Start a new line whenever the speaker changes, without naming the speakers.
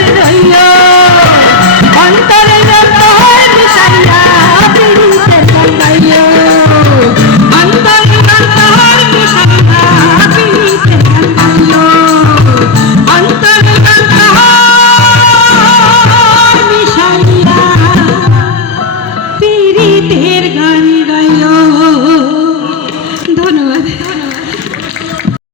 Hello.